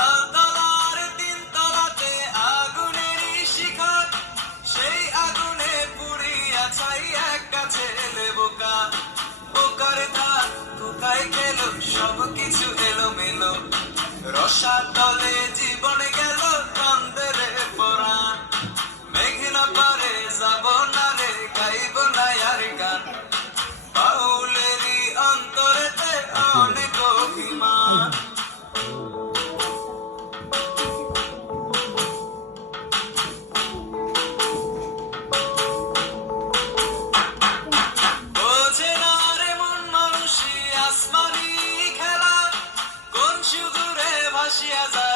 তালতলার তিনতলাতে আগুনেরই শিখা, সেই আগুনে পুড়িয়া ছাই একটা ছেলে বোকা। বোকার ধার বোকাই খেলো, সব কিছু এলো মেলো, রসার তলে জীবন গেল কান্দরে পরাণ। মেঘনা পারে যাব না রে, গাইব না আর গান, বাউলেরই অন্তরেতে অনেক অভিমান। বোঝে না রে মন মানুষই আসমানি খেলা, কোন সুদূরে ভাসিয়া যায়